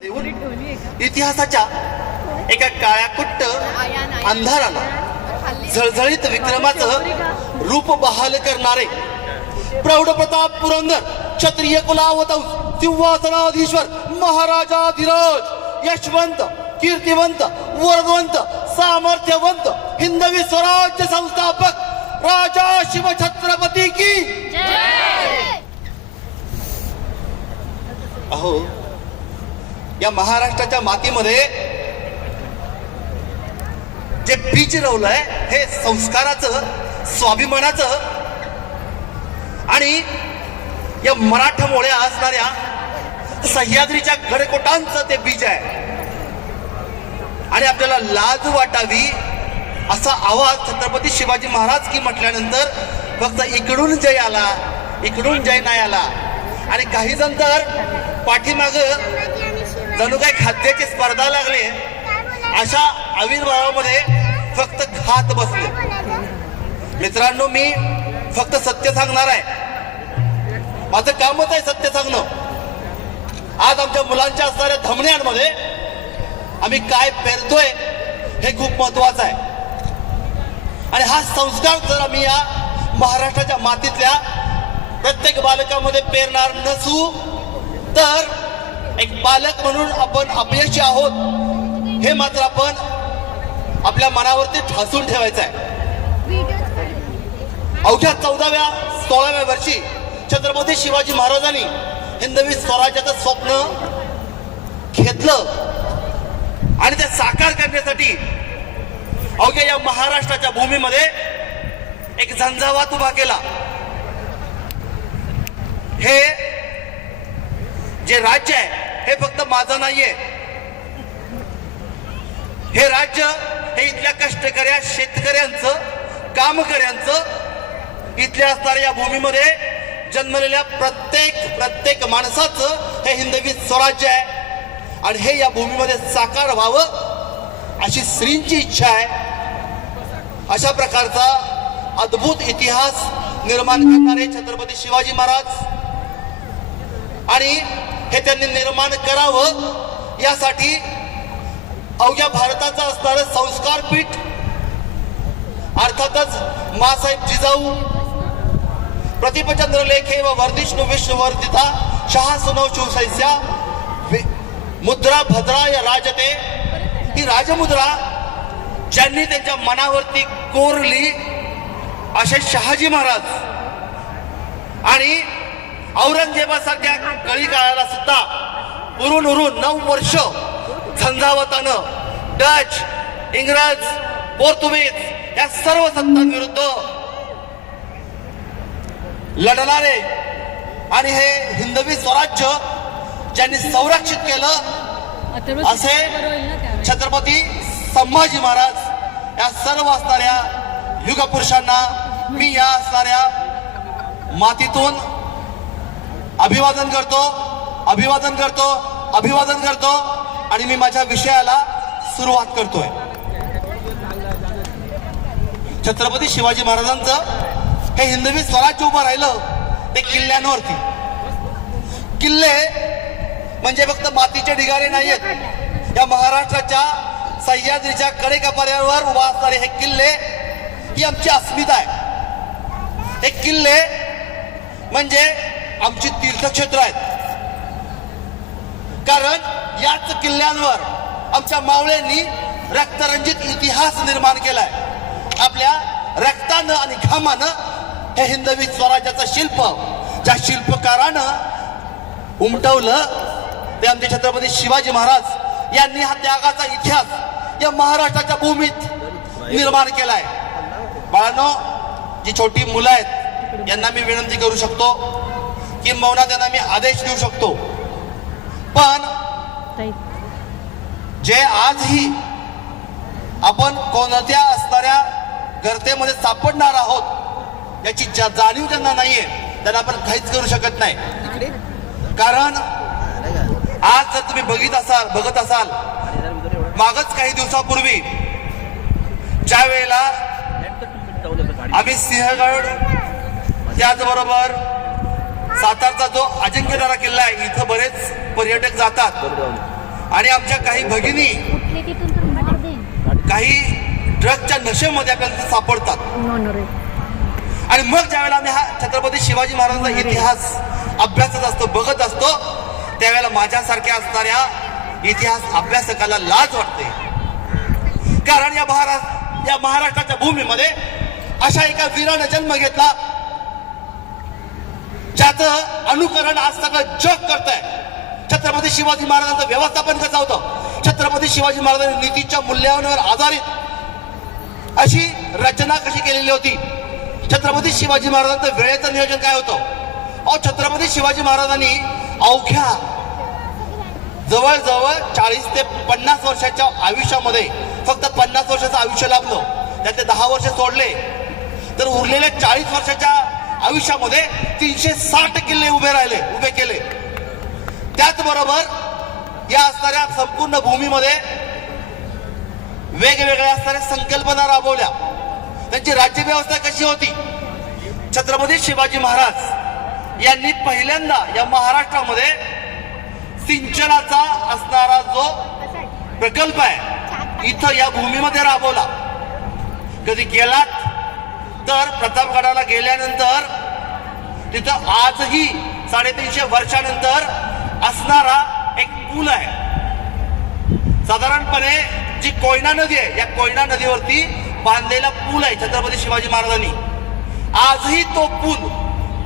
इतिहासाच्या एका काळ्याकुट्ट अंधाराला झळझळीत विक्रमाचं रूप बहाल करणारे प्रौढ प्रताप पुरंदर क्षत्रिय कुलावतंस सिंहासनाधीश्वर महाराजाधिराज यशवंत कीर्तिवंत वरदवंत सामर्थ्यवंत हिंदवी स्वराज्य संस्थापक राजा शिवछत्रपती की अहो या महाराष्ट्राच्या मातीमध्ये जे बीज रोवलंय हे संस्काराचं स्वाभिमानाचं आणि या मराठमोळ्या असणाऱ्या सह्याद्रीच्या गडकोटांचं ते बीज आहे. आणि आपल्याला लाज वाटावी असा आवाज छत्रपती शिवाजी महाराज की म्हटल्यानंतर फक्त इकडून जय आला इकडून जय नाही आला आणि काही जण तर पाठीमाग जणू काय खाद्याची स्पर्धा लागली अशा आविर्भावामध्ये फक्त खात बसले. मित्रांनो, मी फक्त सत्य सांगणार आहे. माझं कामच आहे सत्य सांगणं. आज आमच्या मुलांच्या असणाऱ्या धमन्यांमध्ये आम्ही काय पेरतोय हे खूप महत्वाचं आहे. आणि हा संस्कार जर आम्ही या महाराष्ट्राच्या मातीतल्या प्रत्येक बालकामध्ये पेरणार नसू तर एक बालक म्हणून आपण अपयशी आहोत हे मात्र आपण आपल्या मनावरती ठासून ठेवायचं आहे. अवघ्या 14व्या 16व्या वर्षी छत्रपती शिवाजी महाराजांनी हिंदवी स्वराज्याचं स्वप्न घेतलं आणि ते साकार करण्यासाठी अवघ्या या महाराष्ट्राच्या भूमीमध्ये एक झंझावात उभा केला. हे जे राज्य आहे हे फक्त माझं नाहीये. हे राज्य हे इथल्या कष्टकऱ्या शेतकऱ्यांचं कामकऱ्यांचं इथल्या असणाऱ्या या भूमीमध्ये जन्मलेल्या प्रत्येक माणसाचं हे हिंदवी स्वराज्य आहे. आणि हे या भूमीमध्ये साकार व्हावं अशी श्रींची इच्छा आहे. अशा प्रकारचा अद्भुत इतिहास निर्माण करणारे छत्रपती शिवाजी महाराज आणि हे त्यांनी निर्माण करावं यासाठी अवघ्या भारताचं असणारं संस्कार पीठ अर्थातच मासाहेब जिजाऊ प्रतिपचंद्र लेखे व वर्धिष्णू विश्ववर्धिता शहासुनो शिवसैस्या मुद्रा भद्राय राजते ही राजमुद्रा ज्यांनी त्यांच्या मनावरती कोरली असे शहाजी महाराज आणि औरंगजेबासारख्या कळी काळाला सुद्धा उरून 9 वर्ष झंझावतानं डच इंग्रज पोर्तुगीज या सर्व सत्तांविरुद्ध लढणारे आणि हे हिंदवी स्वराज्य ज्यांनी संरक्षित केलं असे छत्रपती संभाजी महाराज या सर्व असणाऱ्या युगपुरुषांना मी या असणाऱ्या मातीतून अभिवादन करतो आणि मी माझ्या विषयाला सुरुवात करतोय. छत्रपती शिवाजी महाराजांचं हे हिंदवी स्वराज्य उभं राहिलं ते किल्ल्यांवरती. किल्ले म्हणजे फक्त मातीचे ढिगारे नाहीयेत. या महाराष्ट्राच्या सह्याद्रीच्या कडेकपाऱ्यावर उभा असणारे हे किल्ले ही आमची अस्मिता आहे. हे किल्ले म्हणजे आमची तीर्थक्षेत्र आहेत. कारण याच किल्ल्यांवर आमच्या मावळ्यांनी रक्तरंजित इतिहास निर्माण केलाय. आपल्या रक्तानं आणि घामानं हे हिंदवी स्वराज्याचं शिल्प ज्या शिल्पकारानं उमटवलं ते आमचे छत्रपती शिवाजी महाराज यांनी हा त्यागाचा इतिहास या महाराष्ट्राच्या भूमीत निर्माण केलाय. बाळांनो, जी छोटी मुलं आहेत यांना मी विनंती करू शकतो किंबहुना त्यांना मी आदेश देऊ शकतो, पण जे आजही आपण कोणत्या असणाऱ्या गर्तेमध्ये सापडणार आहोत याची जाणीव ज्यांना नाहीये त्यांना आपण काहीच करू शकत नाही. कारण आज जर तुम्ही बघत असाल मागच काही दिवसापूर्वी ज्या वेळेला आम्ही सिंहगड त्याचबरोबर सातारचा जो अजिंक्यतारा किल्ला आहे, इथं बरेच पर्यटक जातात आणि आमच्या काही भगिनी काही ड्रगच्या नशेमध्ये आपल्याला सापडतात. आणि मग ज्यावेळेला आम्ही हा छत्रपती शिवाजी महाराजांचा इतिहास अभ्यासत असतो, बघत असतो, त्यावेळेला माझ्यासारख्या असणाऱ्या इतिहास अभ्यासकाला लाज वाटते. कारण या महाराष्ट्राच्या भूमीमध्ये अशा एका वीरानं जन्म घेतला ज्याचं अनुकरण आज सगळं जग करतंय. छत्रपती शिवाजी महाराजांचं व्यवस्थापन कसं होतं, छत्रपती शिवाजी महाराजांनी नीतीच्या मूल्यांवर आधारित अशी रचना कशी केलेली होती, छत्रपती शिवाजी महाराजांचं वेळेचं नियोजन काय होतं. अहो, छत्रपती शिवाजी महाराजांनी अवघ्या जवळजवळ 40 ते 50 वर्षाच्या आयुष्यामध्ये फक्त 50 वर्षाचं आयुष्य लाभलं, त्यातले 10 वर्ष सोडले तर उरलेल्या 40 वर्षाच्या आयुष्यामध्ये 360 किल्ले उभे केले. त्याचबरोबर या असणाऱ्या संपूर्ण भूमीमध्ये वेगवेगळ्या असणाऱ्या संकल्पना राबवल्या. त्यांची राज्यव्यवस्था कशी होती, छत्रपती शिवाजी महाराज यांनी पहिल्यांदा या महाराष्ट्रामध्ये सिंचनाचा असणारा जो प्रकल्प आहे इथं या भूमीमध्ये राबवला. कधी गेलात तर प्रतापगडाला गेल्यानंतर तिथं आजही 350 वर्षानंतर असणारा एक पूल आहे. साधारणपणे जी कोयना नदी आहे, या कोयना नदीवरती बांधलेला पूल आहे छत्रपती शिवाजी महाराजांनी. आजही तो पूल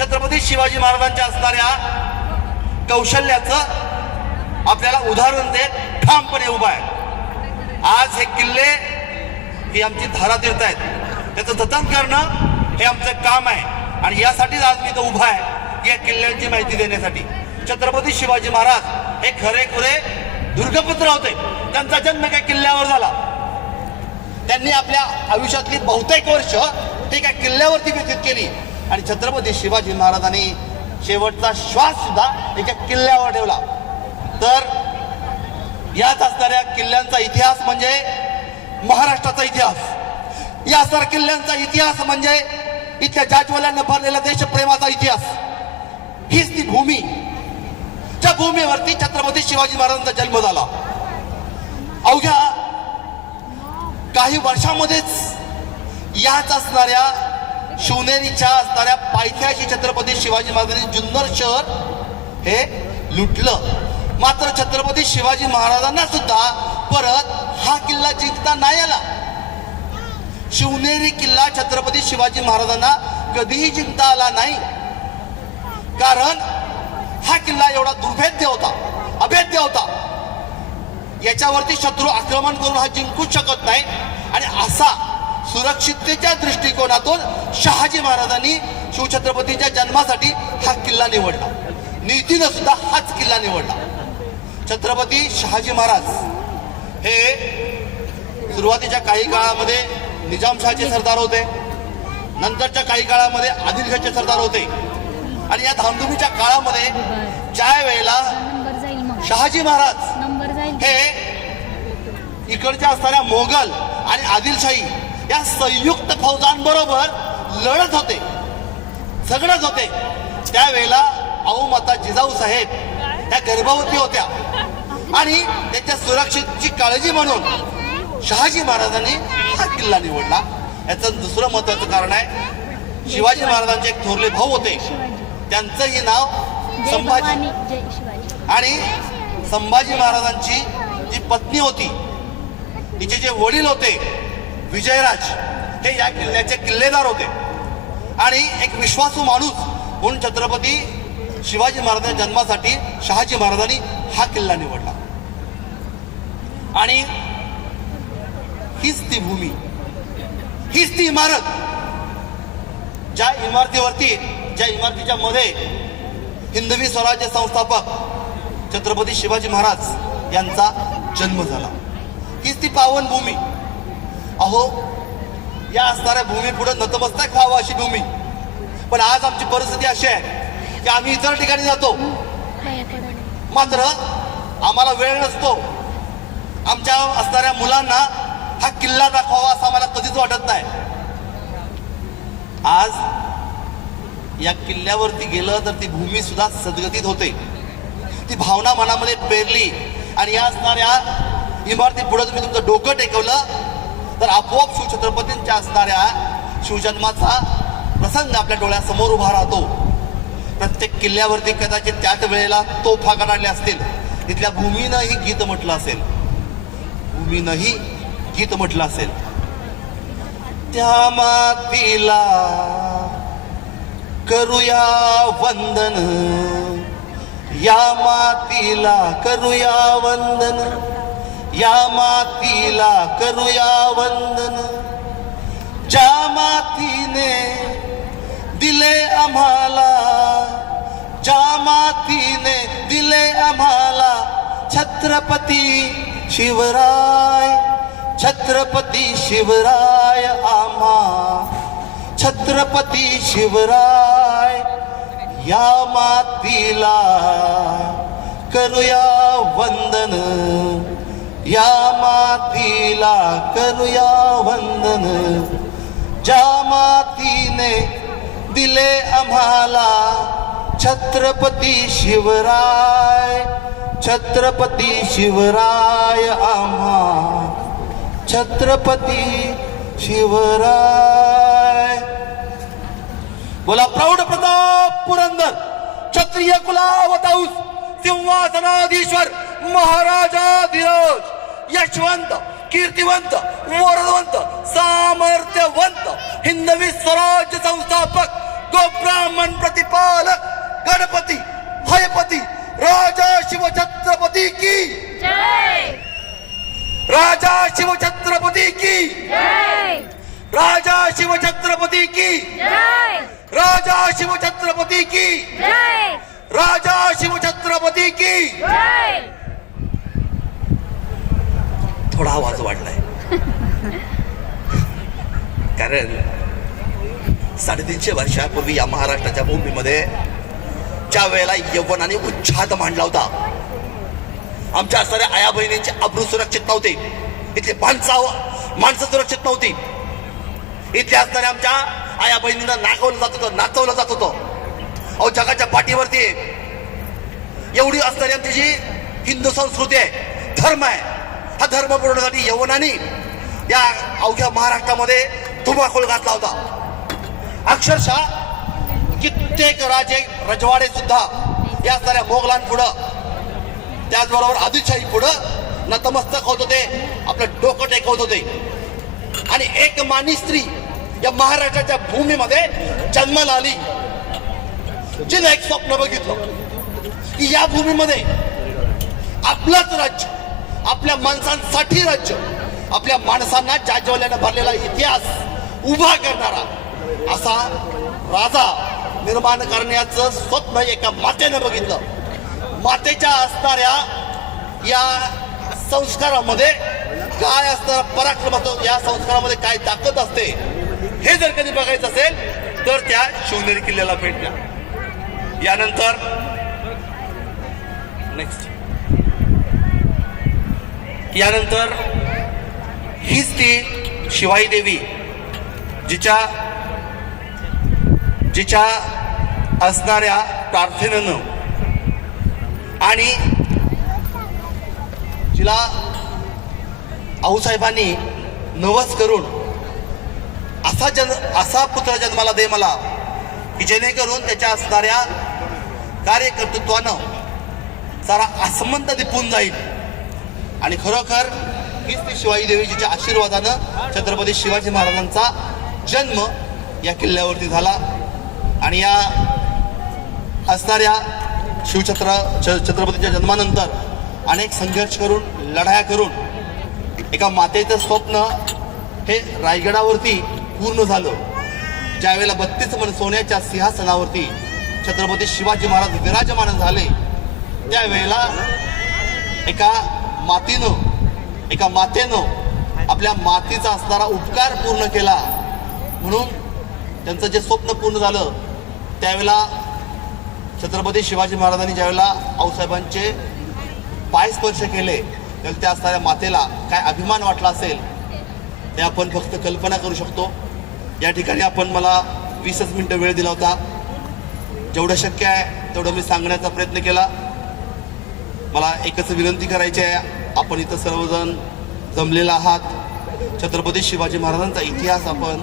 छत्रपती शिवाजी महाराजांच्या असणाऱ्या कौशल्याचं आपल्याला उदाहरण देत ठामपणे उभा आहे. आज हे किल्ले ही आमची धारातीर्थ आहेत, त्याचं जतन करणं हे आमचं काम आहे. आणि यासाठीच आज मी तो उभा आहे, या किल्ल्यांची माहिती देण्यासाठी. छत्रपती शिवाजी महाराज हे खरेखुरे दुर्गपुत्र होते. त्यांचा जन्म काही किल्ल्यावर झाला. त्यांनी आपल्या आयुष्यातली बहुतेक वर्ष हे काय किल्ल्यावरती व्यतीत केली. आणि छत्रपती शिवाजी महाराजांनी शेवटचा श्वास सुद्धा एका किल्ल्यावर ठेवला. तर याच असणाऱ्या किल्ल्यांचा इतिहास म्हणजे महाराष्ट्राचा इतिहास. या असणाऱ्या किल्ल्यांचा इतिहास म्हणजे इथल्या जाजवाल्यांना भरलेला देशप्रेमाचा इतिहास. हीच ती भूमी ज्या भूमीवरती छत्रपती शिवाजी महाराजांचा जन्म झाला. अवघ्या काही वर्षामध्येच याच असणाऱ्या शिवनेरीच्या असणाऱ्या पायथ्याशी छत्रपती शिवाजी महाराजांनी जुन्नर शहर हे लुटलं. मात्र छत्रपती शिवाजी महाराजांना सुद्धा परत हा किल्ला जिंकता नाही आला. शिवनेरी किल्ला छत्रपती शिवाजी महाराजांना कधीही जिंकता आला नाही. कारण हा किल्ला एवढा दुर्भेद्य होता, अभेद्य होता. याच्यावरती शत्रू आक्रमण करून हा जिंकूच शकत नाही. आणि असा सुरक्षिततेच्या दृष्टिकोनातून शहाजी महाराजांनी शिवछत्रपतीच्या जन्मासाठी हा किल्ला निवडला. नीतीनं सुद्धा हाच किल्ला निवडला. छत्रपती शहाजी महाराज हे सुरुवातीच्या काही काळामध्ये निजामशाहचे सरदार होते, नंतरच्या काही काळामध्ये आदिलशाहचे सरदार होते. आणि या धामधुमीच्या काळामध्ये ज्या वेळेला शहाजी महाराज हे इकडच्या असणाऱ्या मोगल आणि आदिलशाही या संयुक्त फौजांबरोबर लढत होते, झगडत होते, त्यावेळेला औमाता जिजाऊ साहेब त्या गर्भवती होत्या. आणि त्यांच्या सुरक्षेची काळजी म्हणून शहाजी महाराजांनी हा किल्ला निवडला. याचं दुसरं महत्वाचं कारण आहे, शिवाजी महाराजांचे एक थोरले भाऊ होते, त्यांचंही नाव संभाजी. आणि संभाजी महाराजांची जी पत्नी होती, तिचे जे वडील होते विजयराज, हे या किल्ल्याचे किल्लेदार होते. आणि एक विश्वासू माणूस म्हणून छत्रपती शिवाजी महाराजांच्या जन्मासाठी शहाजी महाराजांनी हा किल्ला निवडला. आणि हीच ती भूमी, हीच ती इमारत ज्या इमारतीवरती, ज्या इमारतीच्या मध्ये हिंदवी स्वराज्य संस्थापक छत्रपती शिवाजी महाराज यांचा जन्म झाला. हीच ती पावन भूमी. अहो, या असणाऱ्या भूमी पुढे नतमस्तक व्हावं अशी भूमी. पण आज आमची परिस्थिती अशी आहे की आम्ही इतर ठिकाणी जातो, मात्र आम्हाला वेळ नसतो. आमच्या असणाऱ्या मुलांना हा किल्ला दाखवावा असं आम्हाला कधीच वाटत नाही. आज या किल्ल्यावरती गेलं तर ती भूमी सुद्धा सद्गतीत होते. ती भावना मनामध्ये पेरली आणि या असणाऱ्या इमारती पुढे तुम्ही तुमचं डोकं टेकवलं तर आपोआप शिवछत्रपतींच्या असणाऱ्या शिवजन्माचा प्रसंग आपल्या डोळ्यासमोर उभा राहतो. प्रत्येक किल्ल्यावरती कदाचित त्याच वेळेला तोफा काढल्या असतील, तिथल्या भूमीनंही गीत म्हटलं असेल, भूमीनंही गीत म्हटलं असेल. त्या मातीला करूया वंदन, या मातीला करूया वंदन, या मातीला करूया वंदन, ज्या मातीने दिले आम्हाला, ज्या मातीने दिले आम्हाला छत्रपती शिवराय, छत्रपती शिवराय आम्हा छत्रपती शिवराय. या मातीला करूया वंदन, या मातीला करूया वंदन, ज्या मातीने दिले आम्हाला छत्रपती शिवराय, छत्रपती शिवराय आम्हा छत्रपती शिवराय. बोला प्रौढ प्रताप पुरंदर क्षत्रिय कुलावताऊस सिंहासनाधीश्वर महाराजाधिराज यशवंत कीर्तिवंत वरदवंत सामर्थ्यवंत हिंदवी स्वराज्य संस्थापक गोब्राह्मण प्रतिपालक गणपती हयपती राजा शिवछत्रपती की जय, राजा शिवछत्रपती की जय, राजा शिवछत्रपती की जय, राजा शिवछत्रपती की जय, राजा शिवछत्रपती की. जय. थोडा आवाज वाढलाय कारण 350 वर्षापूर्वी या महाराष्ट्राच्या भूमीमध्ये ज्या वेळेला यव्वनाने उच्छाद मांडला होता, आमच्या साऱ्या आया बहिणींचे अब्रू सुरक्षित नव्हते, इथले माणसं सुरक्षित नव्हती, इथल्या असणाऱ्या आमच्या आया बहिणींना नाचवलं जात होतं, नाचवलं जात होतं. अहो जगाच्या पाठीवरती एवढी असणारी आमची जी हिंदू संस्कृती आहे, धर्म आहे, हा धर्म पुरवण्यासाठी यवनांनी या अवघ्या महाराष्ट्रामध्ये धुमाकूळ घातला होता. अक्षरशः कित्येक राजे रजवाडे सुद्धा या साऱ्या मोगलांपुढं, त्याचबरोबर आदिलशाही पुढं नतमस्तक होत होते, आपलं डोकं टेकवत होते. आणि एक मानी स्त्री या महाराष्ट्राच्या भूमीमध्ये जन्माला आली, जिने एक स्वप्न बघितलं की या भूमीमध्ये आपलंच राज्य, आपल्या माणसांसाठी राज्य, आपल्या माणसांना जाज्वल्यानं भरलेला इतिहास उभा करणारा असा राजा निर्माण करण्याचं स्वप्न एका मातेनं बघितलं. मातेच्या असणाऱ्या या संस्कारामध्ये काय असतं, पराक्रम असतो, या संस्कारामध्ये काय ताकद असते, हे जर कधी बघायचं असेल तर त्या शिवनेरी किल्ल्याला भेट द्या. यानंतर नेक्स्ट, यानंतर हीच ती शिवाई देवी जिच्या असणाऱ्या प्रार्थनेनं आणि जिला आऊसाहेबांनी नवस करून असा पुत्र जन्माला दे मला की जेणेकरून त्याच्या असणाऱ्या कार्यकर्तृत्वानं सारा आसमंत दिपून जाईल. आणि खरोखर हीच ती शिवाई देवीजीच्या आशीर्वादानं छत्रपती शिवाजी महाराजांचा जन्म या किल्ल्यावरती झाला. आणि या असणाऱ्या छत्रपतीच्या जन्मानंतर अनेक संघर्ष करून, लढाया करून एका मातेचं स्वप्न हे रायगडावरती पूर्ण झालं. ज्यावेळेला 32 मन सोन्याच्या सिंहासनावरती छत्रपती शिवाजी महाराज विराजमान झाले, त्यावेळेला एका मातेनं आपल्या मातीचा असणारा उपकार पूर्ण केला. म्हणून त्यांचं जे स्वप्न पूर्ण झालं, त्यावेळेला छत्रपती शिवाजी महाराजांनी ज्यावेळेला आऊसाहेबांचे पाय स्पर्श केले, त्यावेळेला त्या असणाऱ्या मातेला काय अभिमान वाटला असेल ते आपण फक्त कल्पना करू शकतो. या ठिकाणी आपण मला 20च मिनिटं वेळ दिला होता, जेवढं शक्य आहे तेवढं मी सांगण्याचा प्रयत्न केला. मला एकच विनंती करायची आहे, आपण इथं सर्वजण जमलेला आहात. छत्रपती शिवाजी महाराजांचा इतिहास आपण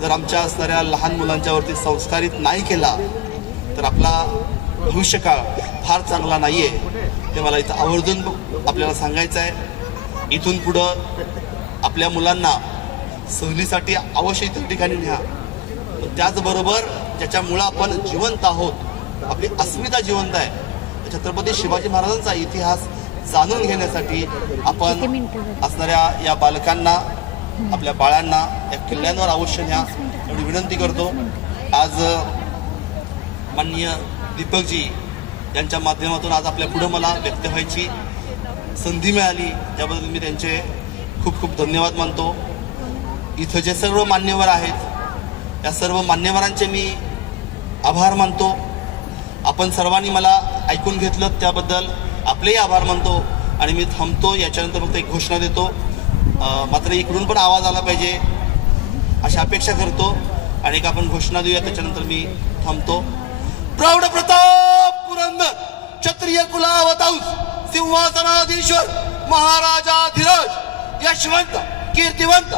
जर आमच्या असणाऱ्या लहान मुलांच्यावरती संस्कारित नाही केला तर आपला भविष्यकाळ फार चांगला नाही आहे. हे मला इथं आवर्जून आपल्याला सांगायचं आहे. इथून पुढं आपल्या मुलांना सहलीसाठी अवश्य इतर ठिकाणी न्या, पण त्याचबरोबर ज्याच्यामुळं आपण जिवंत आहोत, आपली अस्मिता जिवंत आहे, छत्रपती शिवाजी महाराजांचा इतिहास जाणून घेण्यासाठी आपण असणाऱ्या या बालकांना, आपल्या बाळांना या किल्ल्यांवर अवश्य न्या एवढी विनंती करतो. आज माननीय दीपकजी यांच्या माध्यमातून आज आपल्या पुढं मला व्यक्त व्हायची संधी मिळाली, त्याबद्दल मी त्यांचे खूप खूप धन्यवाद मानतो. इथं जे सर्व मान्यवर आहेत या सर्व मान्यवरांचे मी आभार मानतो. आपण सर्वांनी मला ऐकून घेतलं त्याबद्दल आपलेही आभार मानतो आणि मी थांबतो. याच्यानंतर फक्त एक घोषणा देतो, मात्र इकडून पण आवाज आला पाहिजे अशी अपेक्षा करतो आणि एक आपण घोषणा देऊया, त्याच्यानंतर मी थांबतो. प्रौढ प्रताप पुरंदर क्षत्रिय कुलावतांस सिंहासनाधीश्वर महाराजाधिराज यशवंत कीर्तिवंत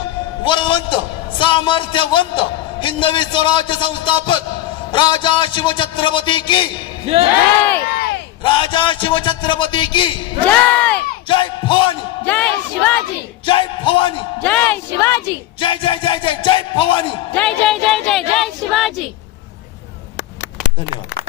वरवंत सामर्थ्यवंत हिंदवी स्वराज्य संस्थापक राजा शिवछत्रपती की जय राजा शिवछत्रपती की जय जय भवानी जय शिवाजी जय भवानी जय शिवाजी जय जय जय जय जय भवानी. जय जय जय जय जय शिवाजी. धन्यवाद.